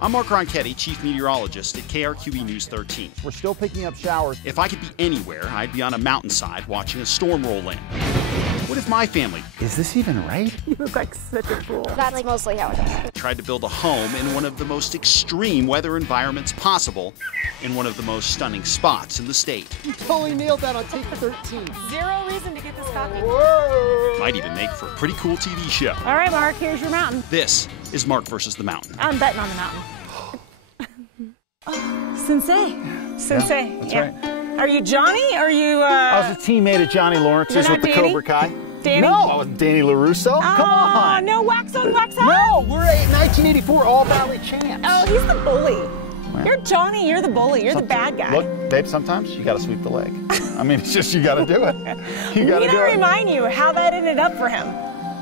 I'm Mark Ronchetti, Chief Meteorologist at KRQE News 13. We're still picking up showers. If I could be anywhere, I'd be on a mountainside watching a storm roll in. What if my family Is this even right? You look like such a fool. That's mostly how it is. tried to build a home in one of the most extreme weather environments possible in one of the most stunning spots in the state? You totally nailed that on take 13. Zero reason to get this cocky. Whoa! Might even make for a pretty cool TV show. All right, Mark, here's your mountain. This is Mark versus the Mountain. I'm betting on the mountain. Sensei. Sensei. That's right. Are you Johnny? Are you, I was a teammate of Johnny Lawrence's You're with not the Danny? Cobra Kai. Danny? No, I was Danny LaRusso. Come on. No wax on, wax off? No, we're a 1984 All-Valley champs. Oh, he's the bully. You're Johnny, you're the bully, you're the bad guy. Look, babe, sometimes you gotta sweep the leg. I mean, it's just, you gotta do it. You gotta Need do to it. remind you how that ended up for him.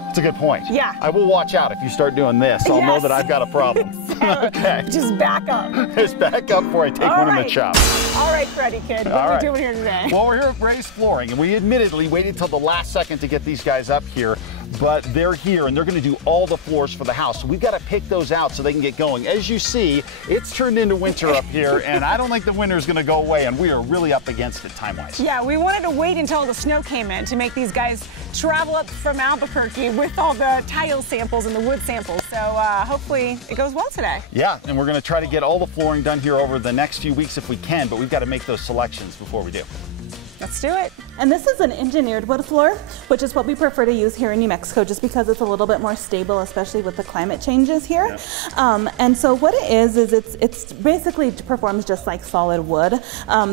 It's a good point. Yeah. I will watch out if you start doing this. I'll know Yes. that I've got a problem. Okay. Just back up. Just back up before I take All one in right. the chops. All right, Freddy kid, what All are right. we doing here today? Well, we're here at Ray's Flooring, and we admittedly waited till the last second to get these guys up here, but they're here, and they're going to do all the floors for the house. So we've got to pick those out so they can get going. As you see, it's turned into winter up here, and I don't think the winter is going to go away, and we are really up against it time-wise. Yeah, we wanted to wait until the snow came in to make these guys travel up from Albuquerque with all the tile samples and the wood samples. So hopefully it goes well today. Yeah, and we're going to try to get all the flooring done here over the next few weeks if we can, but we've got to make those selections before we do. Let's do it. And this is an engineered wood floor, which is what we prefer to use here in New Mexico just because it's a little bit more stable, especially with the climate changes here. Yeah. And so what it is it's basically performs just like solid wood.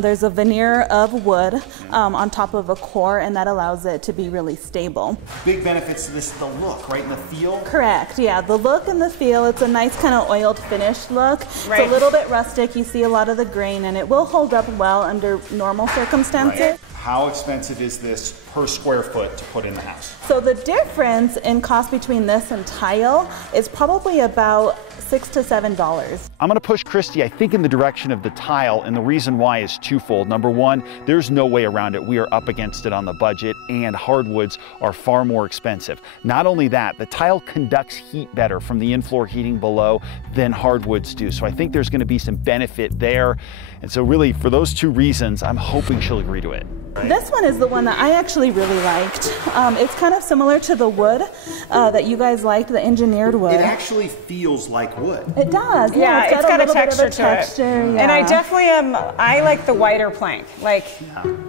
There's a veneer of wood on top of a core, and that allows it to be really stable. Big benefits to this, the look, right, and the feel. Correct, yeah, the look and the feel, it's a nice kind of oiled finished look. Right. It's a little bit rustic, you see a lot of the grain, and it will hold up well under normal circumstances. Right. How expensive is this per square foot to put in the house? So the difference in cost between this and tile is probably about $6 to $7. I'm going to push Christy, I think, in the direction of the tile, and the reason why is twofold. Number one, there's no way around it. We are up against it on the budget, and hardwoods are far more expensive. Not only that, the tile conducts heat better from the in-floor heating below than hardwoods do. So I think there's going to be some benefit there. And so really, for those two reasons, I'm hoping she'll agree to it. This one is the one that I actually really liked. It's kind of similar to the wood that you guys liked, the engineered wood. It actually feels like wood. It does, Yeah, it's got a little bit of texture to it. texture, yeah. And I definitely am, I like the wider plank. Like,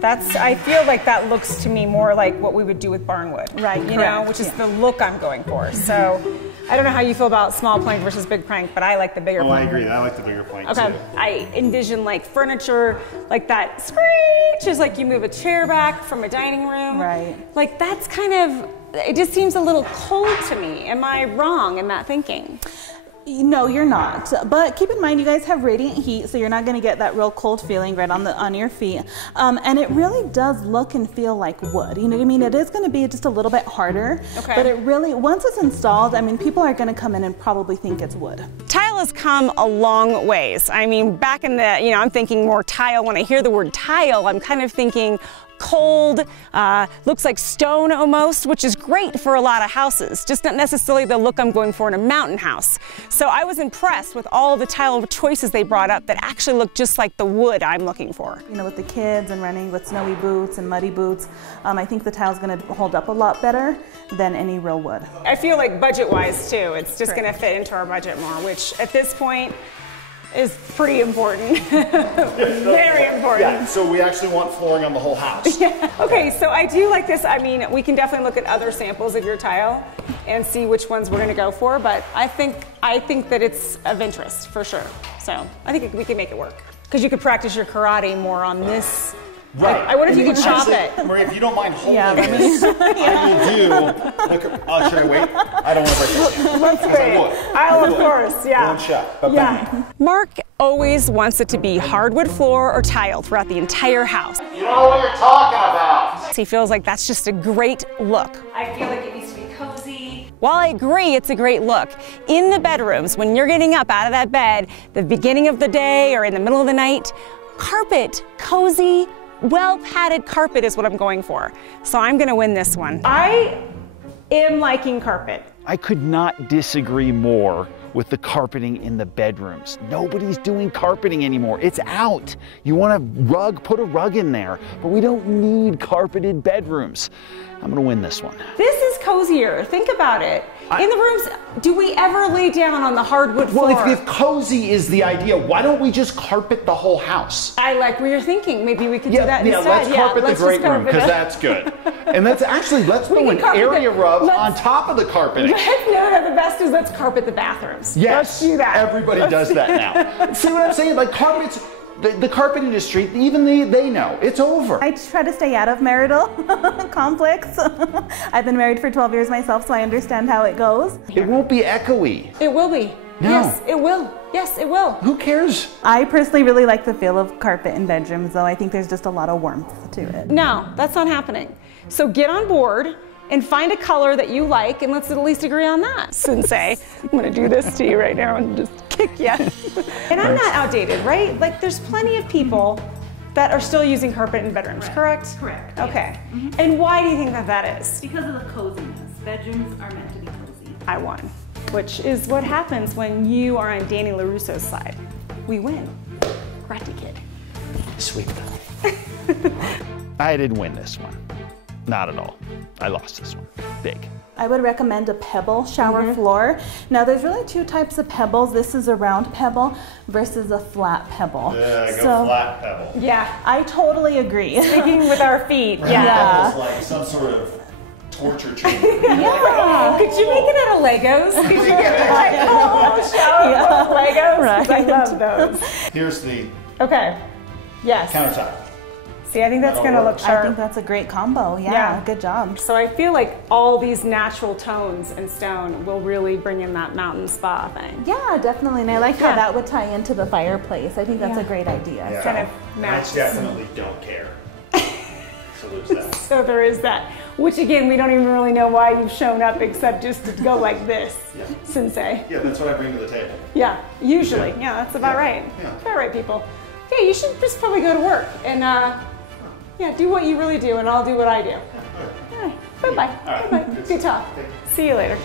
I feel like that looks to me more like what we would do with barnwood. Right, You know, correct, which is yeah. the look I'm going for. So, I don't know how you feel about small plank versus big plank, but I like the bigger Oh, I plank. agree. I like the bigger plank Okay, too. I envision like furniture, like that screech is like you move a chair back from a dining room. Right. Like that's kind of, it just seems a little cold to me. Am I wrong in that thinking? No, you're not. But keep in mind, you guys have radiant heat, so you're not going to get that real cold feeling right on your feet. And it really does look and feel like wood. You know what I mean? It is going to be just a little bit harder. Okay. But it really, once it's installed, I mean, people are going to come in and probably think it's wood. Tile has come a long ways. I mean, back in the, I'm thinking more tile. When I hear the word tile, I'm kind of thinking cold, looks like stone almost, which is great for a lot of houses, just not necessarily the look I'm going for in a mountain house. So I was impressed with all the tile choices they brought up that actually look just like the wood I'm looking for. You know, with the kids and running with snowy boots and muddy boots, I think the tile's going to hold up a lot better than any real wood. I feel like budget-wise too, it's just going to fit into our budget more, which at this point is pretty important. Very important. Yeah, so we actually want flooring on the whole house. Okay, so I do like this. I mean, we can definitely look at other samples of your tile and see which ones we're going to go for, but I think that it's of interest for sure. So I think we can make it work. Because you could practice your karate more on this. Right. I wonder if you could chop it. Marie, if you don't mind holding Yeah, let me- this, I will do. Should I wait? I don't want to break this. That's great. I'll, of course, yeah. One shot. But Yeah. Mark always wants it to be hardwood floor or tile throughout the entire house. You know what you're talking about. He feels like that's just a great look. I feel like it needs to be cozy. While I agree it's a great look, in the bedrooms, when you're getting up out of that bed, the beginning of the day or in the middle of the night, carpet, cozy, well-padded carpet is what I'm going for. So I'm gonna win this one. I am liking carpet. I could not disagree more with the carpeting in the bedrooms. Nobody's doing carpeting anymore. It's out. You want a rug, put a rug in there, but we don't need carpeted bedrooms. I'm gonna win this one. This is cozier. Think about it. In the rooms, do we ever lay down on the hardwood floor? Well, if cozy is the idea, why don't we just carpet the whole house? I like what you're thinking. Maybe we could do that yeah, instead. let's carpet the great room, because that's good. And let's throw an area rub on top of the carpeting. No, the best is let's carpet the bathrooms. Yes, let's do that. Everybody does that now. See what I'm saying? Like carpets, the carpet industry, even they know, it's over. I try to stay out of marital conflicts. I've been married for 12 years myself, so I understand how it goes. It won't be echoey. It will be. No. Yes, it will. Yes, it will. Who cares? I personally really like the feel of carpet in bedrooms, though. I think there's just a lot of warmth to it. No, that's not happening. So get on board and find a color that you like, and let's at least agree on that. Sensei, I'm gonna do this to you right now and just kick you. And I'm not outdated, right? Like there's plenty of people that are still using carpet in bedrooms, correct? Correct. Okay. Yes. And why do you think that is? Because of the coziness. Bedrooms are meant to be cozy. I won, which is what happens when you are on Danny LaRusso's side. We win. Karate Kid. Sweet. I didn't win this one. Not at all. I lost this one. Big. I would recommend a pebble shower floor. Now there's really two types of pebbles. This is a round pebble versus a flat pebble. Yeah, go flat pebble. Yeah. I totally agree. Sticking with our feet. Yeah. It's like some sort of torture chamber. Yeah. Could you make it out of Legos? Could you get it like shower floor Legos? Right. I love those. Here's the Okay. Yes. countertop. See, I think that's going to look I sharp. think that's a great combo. Yeah, Yeah. good job. So I feel like all these natural tones in stone will really bring in that mountain spa thing. Yeah, definitely. And I like how that would tie into the fireplace. I think that's a great idea. Yeah. Kind of matches. I definitely don't care. So there's that. So there is that. Which again, we don't even really know why you've shown up except just to go like this, Sensei. Yeah, that's what I bring to the table. Yeah, usually. Yeah, that's about right. Yeah. About right, people. Yeah, you should just probably go to work and yeah, do what you really do, and I'll do what I do. Yeah, bye-bye. right. Bye-bye. Good talk. See you later.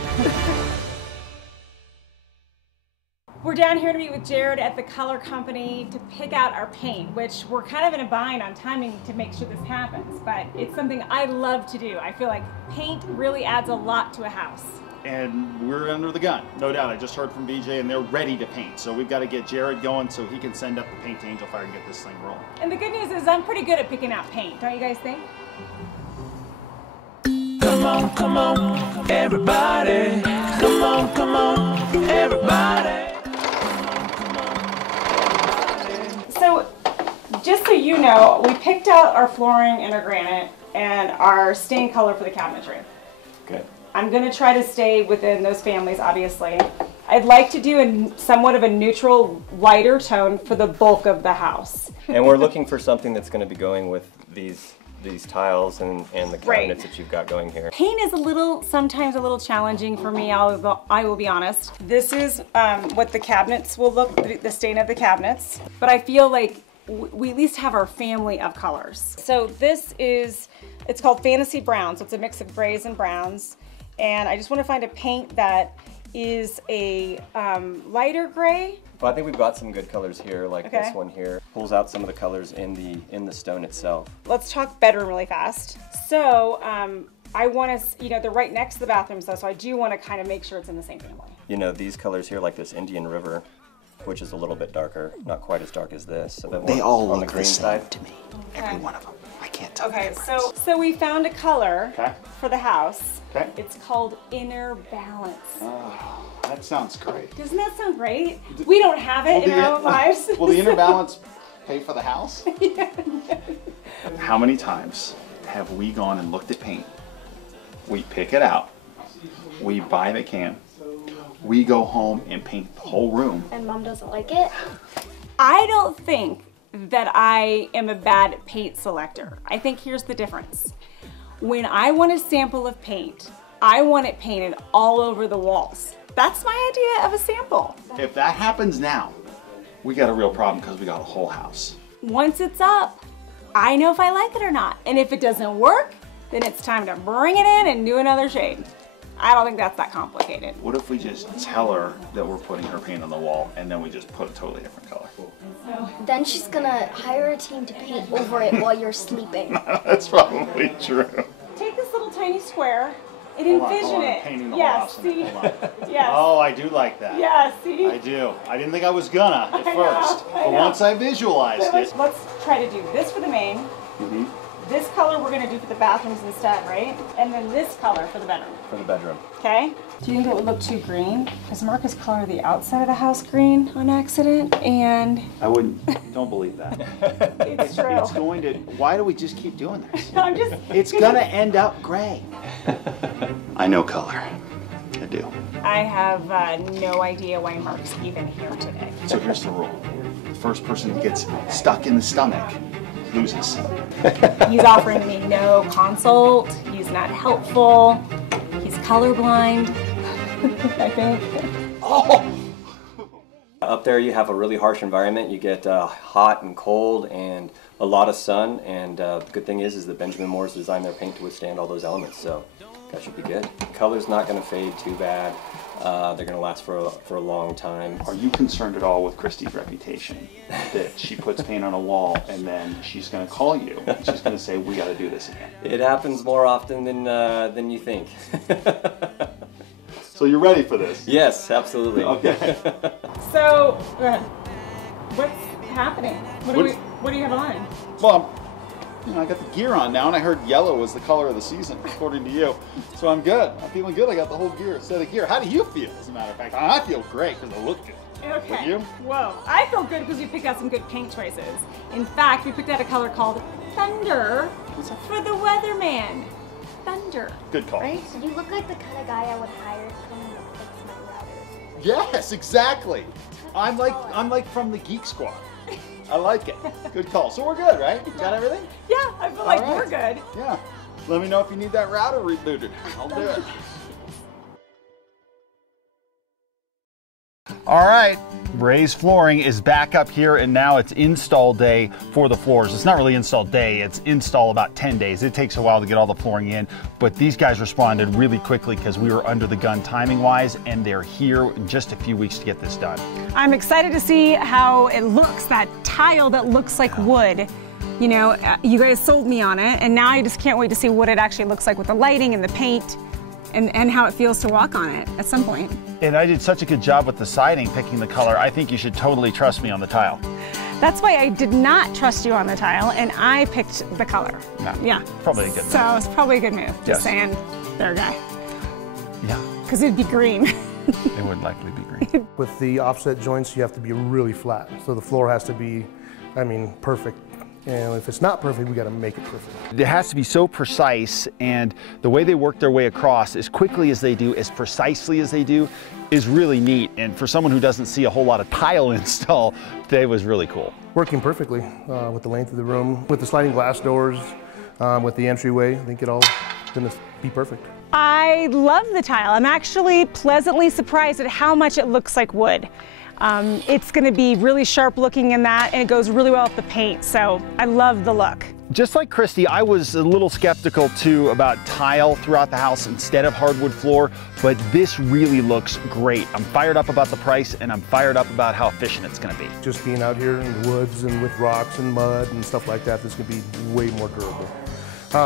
We're down here to meet with Jared at the color company to pick out our paint, which we're kind of in a bind on timing to make sure this happens, but it's something I love to do. I feel like paint really adds a lot to a house. And we're under the gun, no doubt. I just heard from BJ and they're ready to paint. So we've got to get Jared going so he can send up the paint to Angel Fire and get this thing rolling. And the good news is I'm pretty good at picking out paint, don't you guys think? Come on, everybody. Come on, everybody. So, just so you know, we picked out our flooring and our granite and our stain color for the cabinetry. Good. I'm going to try to stay within those families, obviously. I'd like to do somewhat of a neutral, lighter tone for the bulk of the house. And we're looking for something that's going to be going with these tiles and the cabinets that you've got going here. Paint is sometimes a little challenging for me, I will be honest. This is what the cabinets will look, the stain of the cabinets. But I feel like we at least have our family of colors. So this is, it's called Fantasy Brown, so it's a mix of grays and browns. And I just want to find a paint that is a lighter gray. Well, I think we've got some good colors here, like this one here. Pulls out some of the colors in the stone itself. Let's talk bedroom really fast. So I want to, they're right next to the bathrooms though, so I do want to kind of make sure it's in the same family. You know, these colors here, like this Indian River, which is a little bit darker, not quite as dark as this. They all on look the green side to me. Every one of them. I can't tell. Okay, so we found a color for the house. Okay. It's called Inner Balance. Oh, that sounds great. Doesn't that sound great? We don't have it in our own lives. Will the Inner Balance pay for the house? Yeah. How many times have we gone and looked at paint? We pick it out. We buy the can. We go home and paint the whole room. And Mom doesn't like it? I don't think that I am a bad paint selector. I think here's the difference. When I want a sample of paint, I want it painted all over the walls. That's my idea of a sample. If that happens now, we got a real problem because we got a whole house. Once it's up, I know if I like it or not. And if it doesn't work, then it's time to bring it in and do another shade. I don't think that's that complicated. What if we just tell her that we're putting her paint on the wall and then we just put a totally different color? Then she's gonna hire a team to paint over it while you're sleeping. That's probably true. Take this little tiny square and Hold on, envision it. Painting the Yes, whole see? house. Hold on. Yes. Oh, I do like that. Yeah, see? I do. I didn't think I was gonna at first, I but know. once I visualized it. Let's try to do this for the main. Mm-hmm. This color we're going to do for the bathrooms instead, right? And then this color for the bedroom. For the bedroom. Okay? Do you think it would look too green? Because Marcus colored the outside of the house green on accident, and... I wouldn't. Don't believe that. It's true. It's going to. Why do we just keep doing this? I'm just... It's gonna end up gray. I know color. I do. I have no idea why Mark's even here today. So here's the rule. The first person who gets stuck in the stomach loses. He's offering me no consult. He's not helpful. He's colorblind, I think. Oh! Up there you have a really harsh environment. You get hot and cold and a lot of sun, and the good thing is that Benjamin Moore's designed their paint to withstand all those elements, so that should be good. Color's not going to fade too bad. They're going to last for a long time. Are you concerned at all with Christy's reputation? That she puts paint on a wall and then she's going to call you and she's going to say, we got to do this again? It happens more often than you think. So you're ready for this? Yes, absolutely. Okay. So, what's happening? What do you have on? Well, I got the gear on now, and I heard yellow was the color of the season, according to you. So I'm good. I'm feeling good. I got the whole set of gear. How do you feel, as a matter of fact? I feel great because I look good. Okay. With you? Whoa. I feel good because we picked out some good paint choices. In fact, we picked out a color called Thunder for the weatherman. Thunder. Good call. Right? You look like the kind of guy I would hire to come and fix my routers. Yes, exactly. I'm like from the Geek Squad. I like it. Good call. So we're good, right? You got everything? Yeah, I feel like All we're right. good. Yeah. Let me know if you need that router rebooted. I'll do it. All right, Ray's Flooring is back up here, and now it's install day for the floors. It's not really install day, it's install about 10 days. It takes a while to get all the flooring in, but these guys responded really quickly because we were under the gun timing-wise, and they're here in just a few weeks to get this done. I'm excited to see how it looks, that tile that looks like wood. You know, you guys sold me on it, and now I just can't wait to see what it actually looks like with the lighting and the paint, and how it feels to walk on it at some point. And I did such a good job with the siding, picking the color. I think you should totally trust me on the tile. That's why I did not trust you on the tile, and I picked the color. No, Yeah. probably a good move. So it's probably a good move. Just Yes. saying, there, guy. Yeah, Because it'd be green. it would likely be green. With the offset joints, you have to be really flat. So the floor has to be, perfect. And if it's not perfect, we got to make it perfect. It has to be so precise, and the way they work their way across as quickly as they do, as precisely as they do, is really neat. And for someone who doesn't see a whole lot of tile install, that was really cool. Working perfectly with the length of the room, with the sliding glass doors, with the entryway. I think it all going to be perfect. I love the tile. I'm actually pleasantly surprised at how much it looks like wood. It's going to be really sharp looking in that, and it goes really well with the paint, so I love the look. Just like Christy, I was a little skeptical too about tile throughout the house instead of hardwood floor, but this really looks great. I'm fired up about the price, and I'm fired up about how efficient it's going to be. Just being out here in the woods and with rocks and mud and stuff like that, this is going to be way more durable.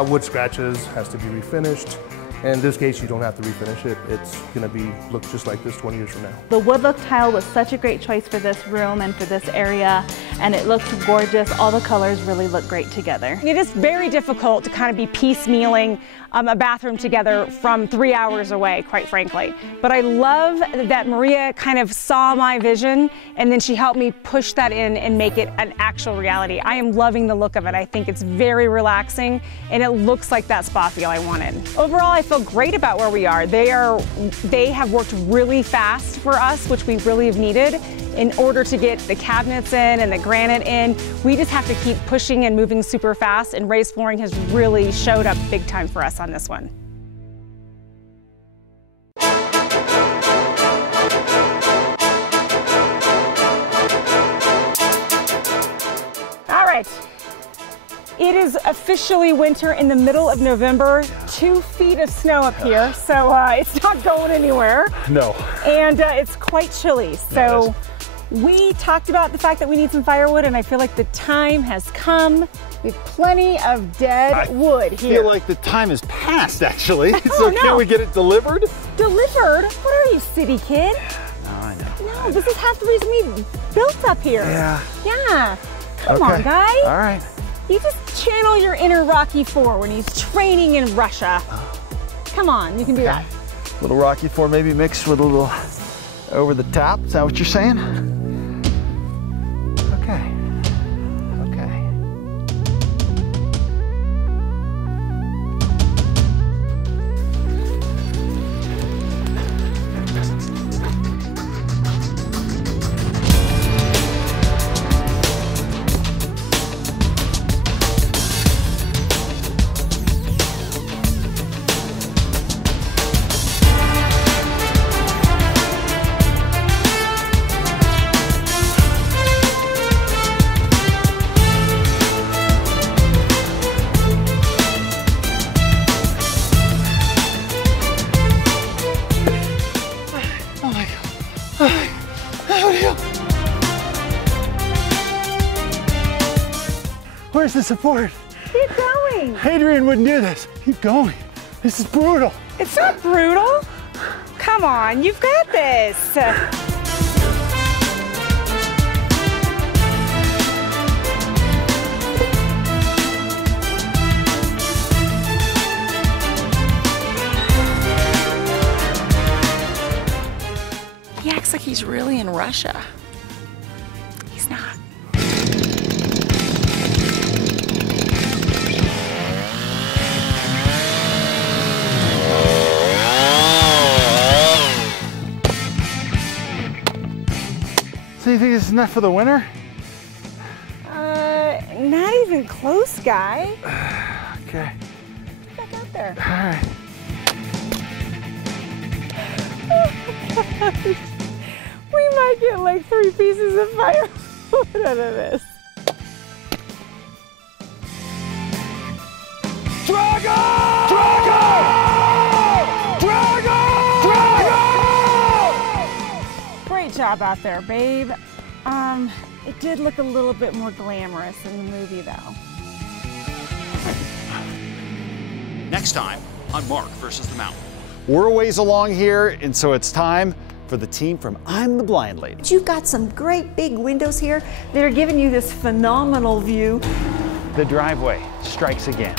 Wood scratches, has to be refinished. In this case, you don't have to refinish it. It's going to look just like this 20 years from now. The wood look tile was such a great choice for this room and for this area, and it looks gorgeous. All the colors really look great together. It is very difficult to kind of be piecemealing a bathroom together from 3 hours away, quite frankly. But I love that Maria kind of saw my vision, and then she helped me push that in and make it an actual reality. I am loving the look of it. I think it's very relaxing, and it looks like that spa feel I wanted. Overall, I feel great about where we are. They have worked really fast for us, which we really have needed in order to get the cabinets in and the granite in. We just have to keep pushing and moving super fast, and Ray's Flooring has really showed up big time for us on this one. All right. It is officially winter in the middle of November. 2 feet of snow up here, so it's not going anywhere. No. And it's quite chilly. So we talked about the fact that we need some firewood, and I feel like the time has come. We have plenty of dead wood here. I feel like the time has passed, actually. Oh, So no. can we get it delivered? Delivered? What are you, city kid? No, I know. No, this is half the reason we built up here. Yeah. Yeah. Come on, guy. All right. You just channel your inner Rocky IV when he's training in Russia. Come on, you can do that. Little Rocky IV maybe mixed with a little over the top. Is that what you're saying? Okay. Where's the support? Keep going. Adrian wouldn't do this. Keep going. This is brutal. It's not brutal. Come on, you've got this. He acts like he's really in Russia. He's not. So you think this is enough for the winter? Not even close, guy. Okay. Get back out there. All right. We might get like 3 pieces of firewood out of this. Drago! Drago! Drago! Drago! Great job out there, babe. It did look a little bit more glamorous in the movie, though. Next time on Mark versus the Mountain. We're a ways along here, and so it's time for the team from I'm the Blind Lady. You've got some great big windows here that are giving you this phenomenal view. The driveway strikes again.